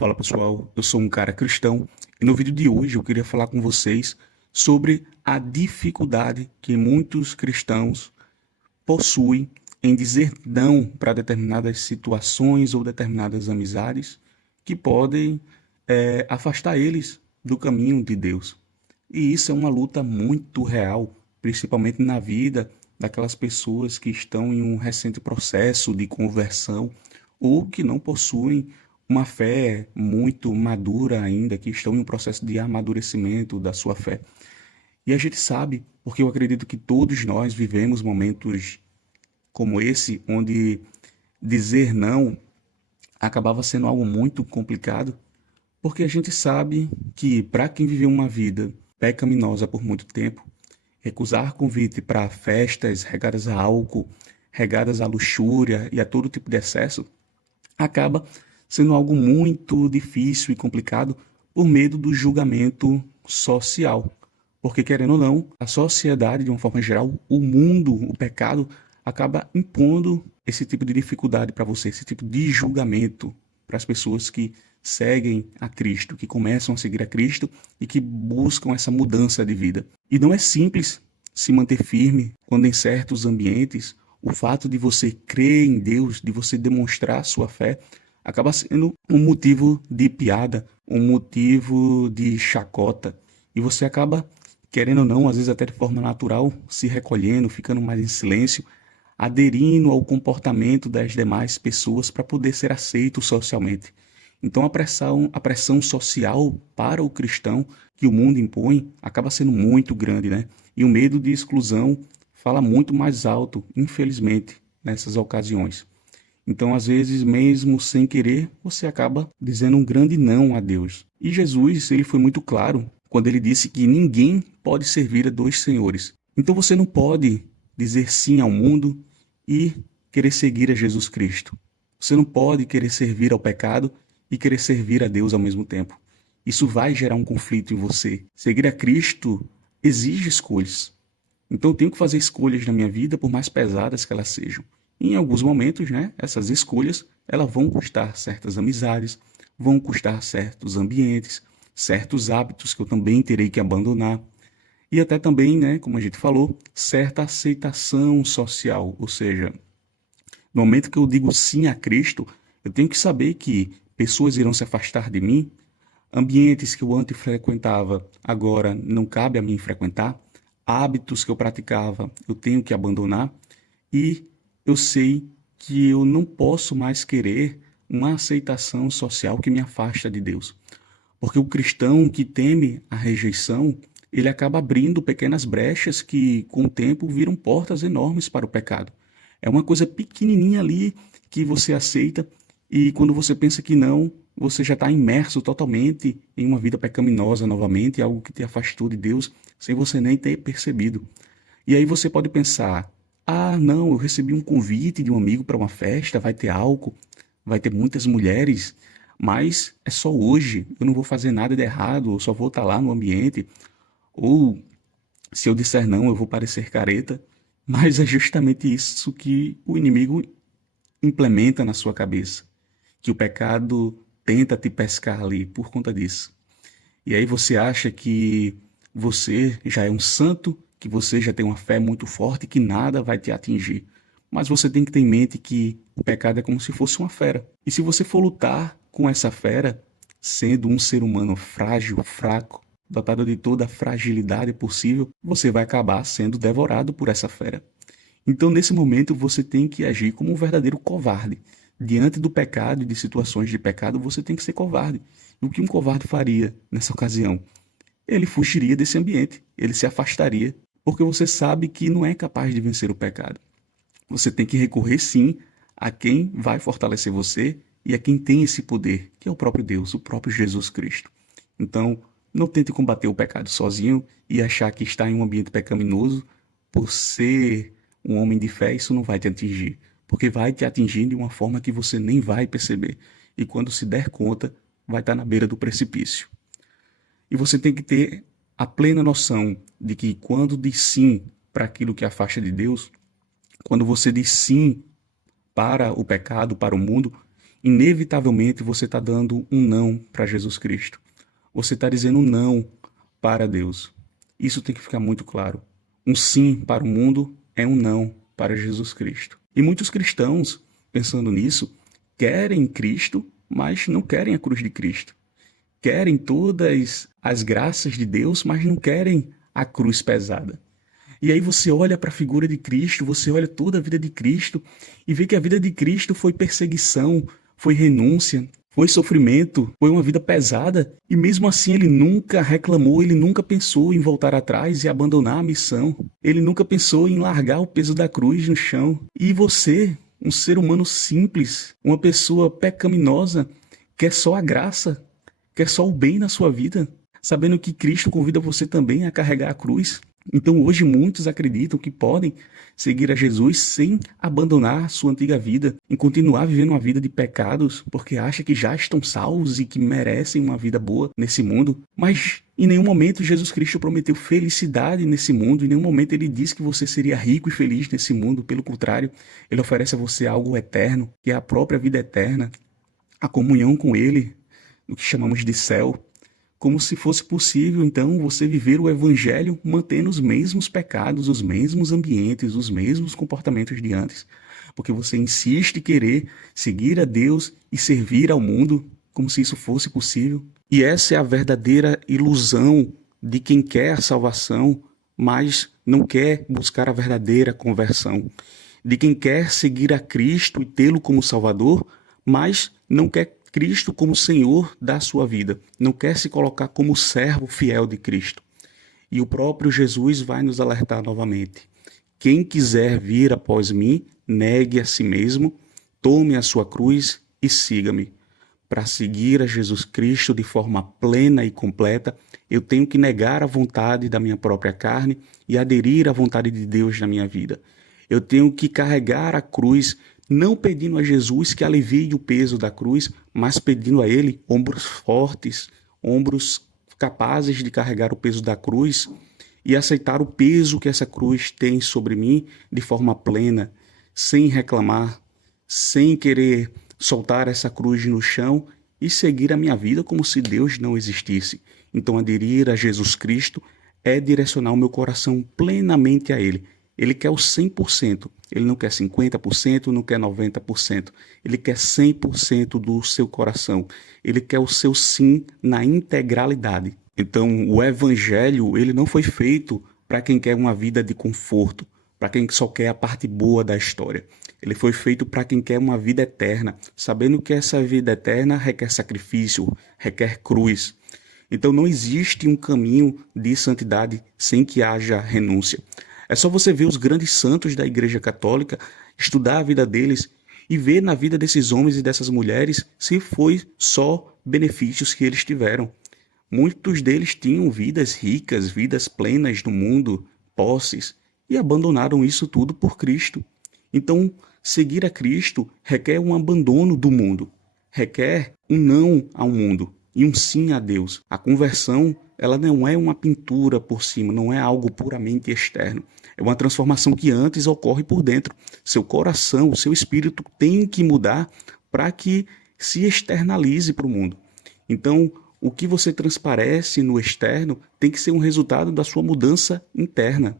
Fala pessoal, eu sou um cara cristão e no vídeo de hoje eu queria falar com vocês sobre a dificuldade que muitos cristãos possuem em dizer não para determinadas situações ou determinadas amizades que podem afastar eles do caminho de Deus. E isso é uma luta muito real, principalmente na vida daquelas pessoas que estão em um recente processo de conversão ou que não possuem uma fé muito madura ainda, que estão em um processo de amadurecimento da sua fé. E a gente sabe, porque eu acredito que todos nós vivemos momentos como esse, onde dizer não acabava sendo algo muito complicado, porque a gente sabe que para quem viveu uma vida pecaminosa por muito tempo, recusar convite para festas regadas a álcool, regadas à luxúria e a todo tipo de excesso, acaba sendo algo muito difícil e complicado por medo do julgamento social. Porque, querendo ou não, a sociedade, de uma forma geral, o mundo, o pecado, acaba impondo esse tipo de dificuldade para você, esse tipo de julgamento para as pessoas que seguem a Cristo, que começam a seguir a Cristo e que buscam essa mudança de vida. E não é simples se manter firme quando em certos ambientes o fato de você crer em Deus, de você demonstrar sua fé, acaba sendo um motivo de piada, um motivo de chacota. E você acaba, querendo ou não, às vezes até de forma natural, se recolhendo, ficando mais em silêncio, aderindo ao comportamento das demais pessoas para poder ser aceito socialmente. Então a pressão social para o cristão que o mundo impõe acaba sendo muito grande, né? E o medo de exclusão fala muito mais alto, infelizmente, nessas ocasiões. Então, às vezes, mesmo sem querer, você acaba dizendo um grande não a Deus. E Jesus, ele foi muito claro quando ele disse que ninguém pode servir a dois senhores. Então, você não pode dizer sim ao mundo e querer seguir a Jesus Cristo. Você não pode querer servir ao pecado e querer servir a Deus ao mesmo tempo. Isso vai gerar um conflito em você. Seguir a Cristo exige escolhas. Então eu tenho que fazer escolhas na minha vida, por mais pesadas que elas sejam. E em alguns momentos, né, essas escolhas, elas vão custar certas amizades, vão custar certos ambientes, certos hábitos que eu também terei que abandonar. E até também, né, como a gente falou, certa aceitação social. Ou seja, no momento que eu digo sim a Cristo, eu tenho que saber que pessoas irão se afastar de mim, ambientes que eu antes frequentava agora não cabe a mim frequentar, hábitos que eu praticava eu tenho que abandonar e eu sei que eu não posso mais querer uma aceitação social que me afasta de Deus. Porque o cristão que teme a rejeição, ele acaba abrindo pequenas brechas que, com o tempo, viram portas enormes para o pecado. É uma coisa pequenininha ali que você aceita e quando você pensa que não, você já está imerso totalmente em uma vida pecaminosa novamente, algo que te afastou de Deus, sem você nem ter percebido. E aí você pode pensar: ah, não, eu recebi um convite de um amigo para uma festa, vai ter álcool, vai ter muitas mulheres, mas é só hoje, eu não vou fazer nada de errado, eu só vou estar lá no ambiente. Ou se eu disser não, eu vou parecer careta. Mas é justamente isso que o inimigo implementa na sua cabeça, que o pecado tenta te pescar ali por conta disso. E aí você acha que você já é um santo, que você já tem uma fé muito forte, que nada vai te atingir. Mas você tem que ter em mente que o pecado é como se fosse uma fera. E se você for lutar com essa fera, sendo um ser humano frágil, fraco, dotado de toda a fragilidade possível, você vai acabar sendo devorado por essa fera. Então, nesse momento, você tem que agir como um verdadeiro covarde. Diante do pecado e de situações de pecado, você tem que ser covarde. E o que um covarde faria nessa ocasião? Ele fugiria desse ambiente, ele se afastaria, porque você sabe que não é capaz de vencer o pecado. Você tem que recorrer, sim, a quem vai fortalecer você e a quem tem esse poder, que é o próprio Deus, o próprio Jesus Cristo. Então, não tente combater o pecado sozinho e achar que está em um ambiente pecaminoso por ser um homem de fé, isso não vai te atingir, porque vai te atingir de uma forma que você nem vai perceber. E quando se der conta, vai estar na beira do precipício. E você tem que ter a plena noção de que quando diz sim para aquilo que afasta de Deus, quando você diz sim para o pecado, para o mundo, inevitavelmente você está dando um não para Jesus Cristo. Você está dizendo um não para Deus. Isso tem que ficar muito claro. Um sim para o mundo é um não para Jesus Cristo. E muitos cristãos, pensando nisso, querem Cristo, mas não querem a cruz de Cristo. Querem todas as graças de Deus, mas não querem a cruz pesada. E aí você olha para a figura de Cristo, você olha toda a vida de Cristo e vê que a vida de Cristo foi perseguição, foi renúncia, foi sofrimento, foi uma vida pesada. E mesmo assim ele nunca reclamou, ele nunca pensou em voltar atrás e abandonar a missão. Ele nunca pensou em largar o peso da cruz no chão. E você, um ser humano simples, uma pessoa pecaminosa, quer só a graça, quer só o bem na sua vida, sabendo que Cristo convida você também a carregar a cruz. Então hoje muitos acreditam que podem seguir a Jesus sem abandonar sua antiga vida, em continuar vivendo uma vida de pecados, porque acham que já estão salvos e que merecem uma vida boa nesse mundo. Mas em nenhum momento Jesus Cristo prometeu felicidade nesse mundo, em nenhum momento ele disse que você seria rico e feliz nesse mundo. Pelo contrário, ele oferece a você algo eterno, que é a própria vida eterna, a comunhão com ele, o que chamamos de céu. Como se fosse possível, então, você viver o evangelho mantendo os mesmos pecados, os mesmos ambientes, os mesmos comportamentos de antes. Porque você insiste em querer seguir a Deus e servir ao mundo como se isso fosse possível. E essa é a verdadeira ilusão de quem quer a salvação, mas não quer buscar a verdadeira conversão. De quem quer seguir a Cristo e tê-lo como Salvador, mas não quer Cristo como Senhor da sua vida, não quer se colocar como servo fiel de Cristo. E o próprio Jesus vai nos alertar novamente. Quem quiser vir após mim, negue a si mesmo, tome a sua cruz e siga-me. Para seguir a Jesus Cristo de forma plena e completa, eu tenho que negar a vontade da minha própria carne e aderir à vontade de Deus na minha vida. Eu tenho que carregar a cruz, não pedindo a Jesus que alivie o peso da cruz, mas pedindo a Ele ombros fortes, ombros capazes de carregar o peso da cruz e aceitar o peso que essa cruz tem sobre mim de forma plena, sem reclamar, sem querer soltar essa cruz no chão e seguir a minha vida como se Deus não existisse. Então, aderir a Jesus Cristo é direcionar o meu coração plenamente a Ele. Ele quer o 100%, ele não quer 50%, não quer 90%, ele quer 100% do seu coração, ele quer o seu sim na integralidade. Então, o evangelho, ele não foi feito para quem quer uma vida de conforto, para quem só quer a parte boa da história. Ele foi feito para quem quer uma vida eterna, sabendo que essa vida eterna requer sacrifício, requer cruz. Então, não existe um caminho de santidade sem que haja renúncia. É só você ver os grandes santos da Igreja Católica, estudar a vida deles e ver na vida desses homens e dessas mulheres se foi só benefícios que eles tiveram. Muitos deles tinham vidas ricas, vidas plenas no mundo, posses, e abandonaram isso tudo por Cristo. Então, seguir a Cristo requer um abandono do mundo, requer um não ao mundo e um sim a Deus. A conversão, ela não é uma pintura por cima, não é algo puramente externo. É uma transformação que antes ocorre por dentro. Seu coração, o seu espírito tem que mudar para que se externalize para o mundo. Então, o que você transparece no externo tem que ser um resultado da sua mudança interna.